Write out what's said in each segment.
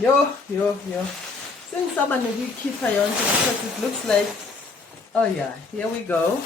Yo. Since someone will keep her on because it looks like, oh yeah, here we go.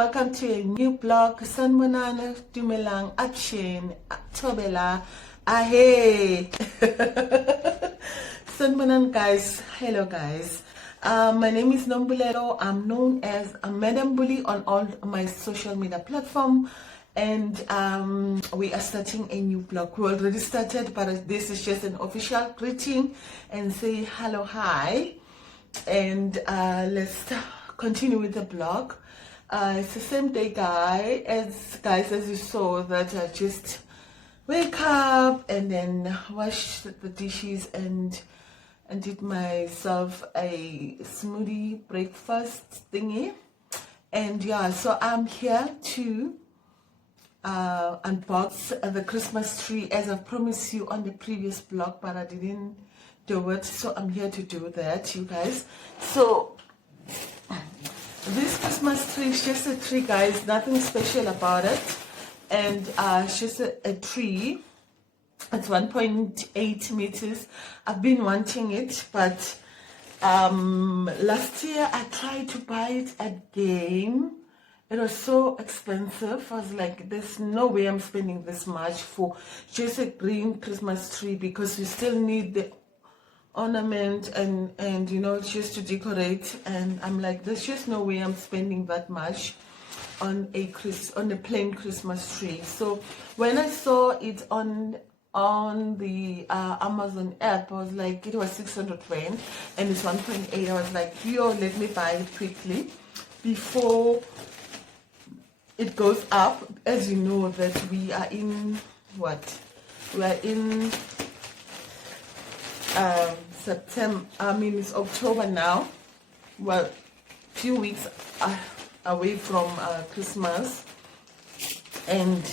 Welcome to a new vlog. San mo na dumilang at Shin Tobela Hey. Sanbanan guys, hello guys. My name is Nombulero. I'm known as a Madam Bully on all my social media platform, and we are starting a new blog. We already started, but this is just an official greeting and say hello, hi, and let's continue with the blog. It's the same day, guys, as you saw that I just wake up and then wash the dishes and did myself a smoothie breakfast thingy. And yeah, so I'm here to unbox the Christmas tree as I promised you on the previous blog, but I didn't do it, so I'm here to do that, you guys. So this Christmas tree is just a tree, guys, nothing special about it. And it's just a tree. It's 1.8 meters. I've been wanting it, but last year I tried to buy it at Game. It was so expensive. I was like, there's no way I'm spending this much for just a green Christmas tree, because you still need the ornament and you know, just to decorate. And I'm like, there's just no way I'm spending that much on a plain Christmas tree. So when I saw it on the Amazon app, I was like, it was 600 rand and it's 1.8. I was like, yo, let me buy it quickly before it goes up. As you know that we are in September. It's October now. Well, few weeks away from Christmas, and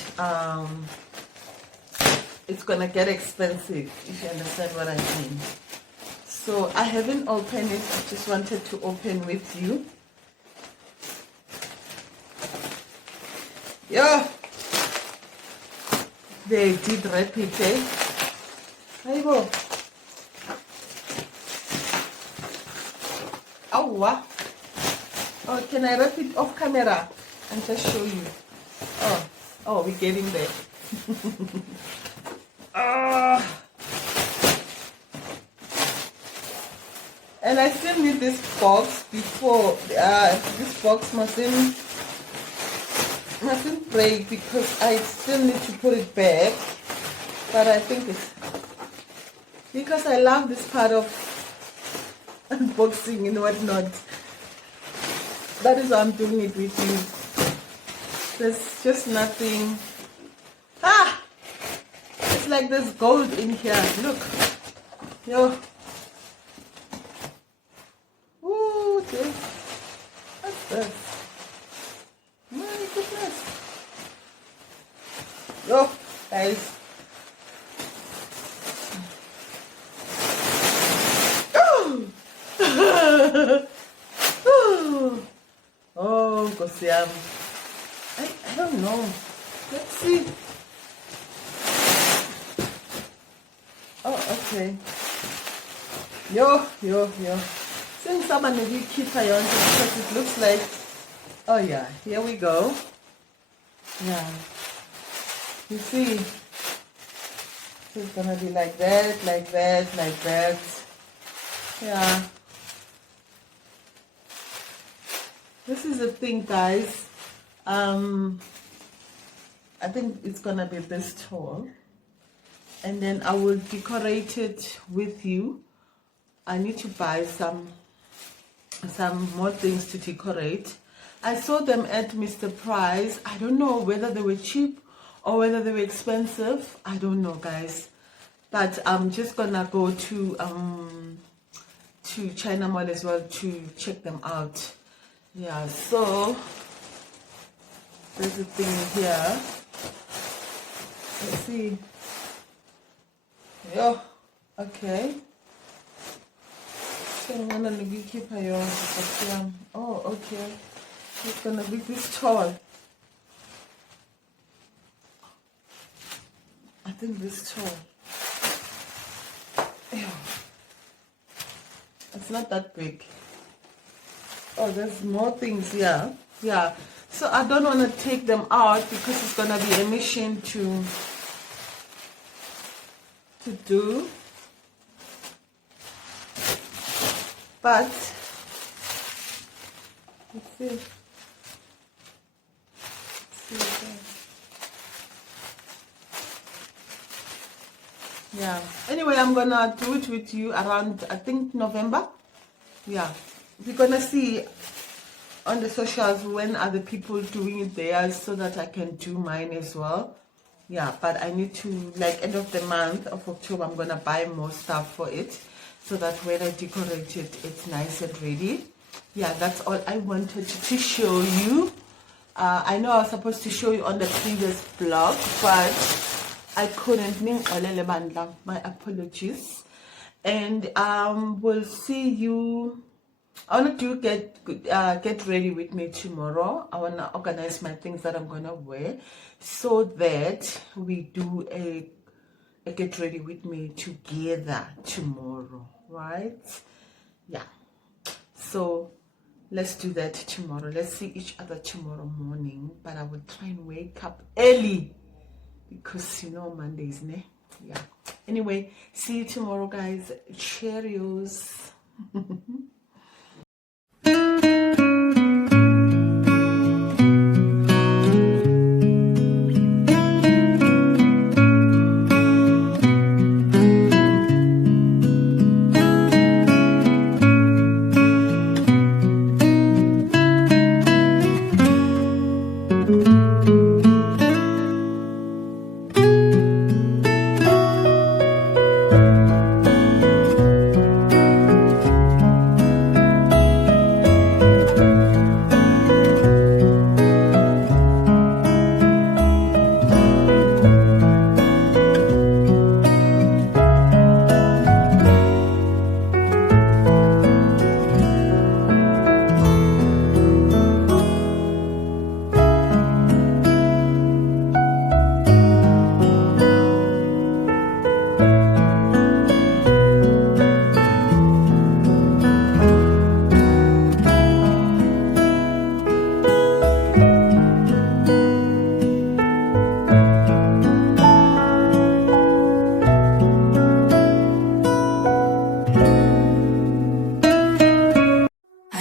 it's gonna get expensive, if you understand what I mean. So I haven't opened it. I just wanted to open with you. Yeah, they did wrap it, eh? There you go. Oh, wow. Oh, can I wrap it off camera and just show you? Oh, we're getting there. And I still need this box before this box mustn't break, because I still need to put it back. But I think it's because I love this part of unboxing and whatnot. That is why I'm doing it with you. There's just nothing. It's like there's gold in here. Look. Yo. Ooh, this. What's this? My goodness. Yo, guys. Oh, Gosiam. I don't know. Let's see. Oh, okay. Yo. Since someone maybe keep eye on, because it looks like, oh yeah, here we go. Yeah. You see, so it's gonna be like that, like that, like that. Yeah. This is the thing, guys. I think it's gonna be this tall, and then I will decorate it with you. I need to buy some more things to decorate. I saw them at Mr. Price. I don't know whether they were cheap or whether they were expensive. I don't know, guys. But I'm just gonna go to China Mall as well to check them out. Yeah, so there's a thing here. Let's see. Yo, okay. So I'm gonna keep her. Oh, okay. It's gonna be this tall. I think this tall. Ew. It's not that big. Oh, there's more things here. Yeah. So I don't want to take them out because it's gonna be a mission to to do, but let's see. Yeah, anyway, I'm gonna do it with you around, I think, November. Yeah, we're gonna see on the socials when other people doing it theirs, so that I can do mine as well. Yeah, but I need to, like, end of the month of October, I'm gonna buy more stuff for it, so that when I decorate it, it's nice and ready. Yeah, that's all I wanted to show you. I know I was supposed to show you on the previous vlog, but I couldn't. My apologies. And we'll see you. I want to get ready with me tomorrow. I want to organize my things that I'm gonna wear, so that we do a get ready with me together tomorrow, right? Yeah, so let's do that tomorrow. Let's see each other tomorrow morning, but I will try and wake up early, because you know Mondays, ne? Yeah, anyway, see you tomorrow, guys. Cheerios.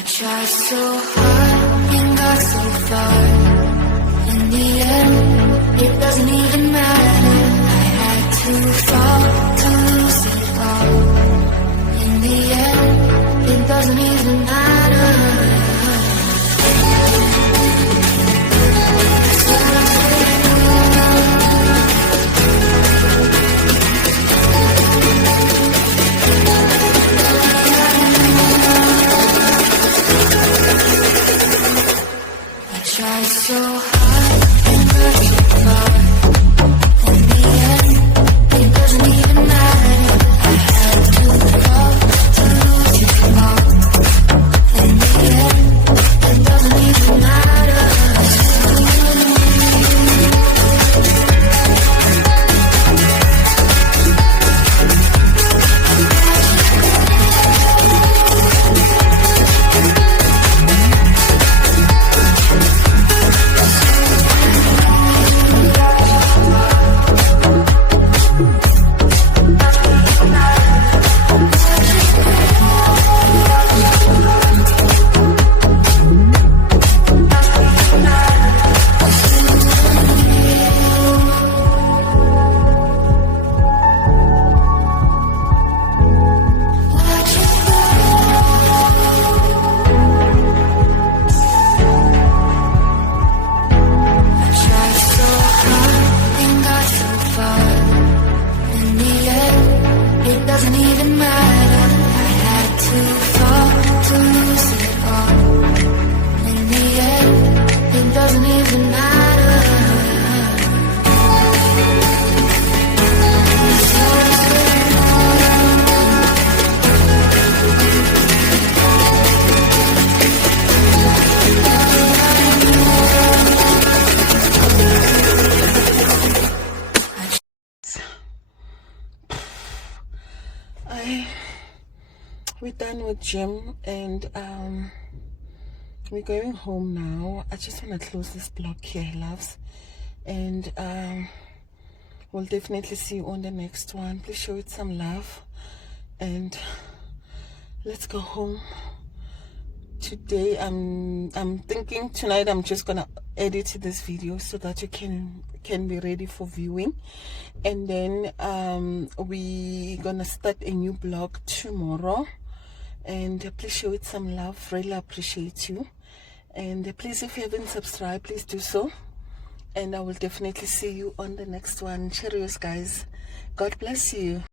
Tried so hard and got so far. In the end, it doesn't even matter. I had to fall to lose it all. In the end, it doesn't even matter. Try so hard and got so far. In the end, it doesn't even matter. I had to fall to lose you all. In the end, it doesn't even matter. We're done with gym, and we're going home now. I just want to close this vlog here, loves, and we'll definitely see you on the next one. Please show it some love, and let's go home. Today I'm thinking tonight I'm just gonna edit this video so that you can be ready for viewing, and then we gonna start a new blog tomorrow. And please show it some love. Really appreciate you. And please, if you haven't subscribed, please do so, and I will definitely see you on the next one. Cheerios, guys. God bless you.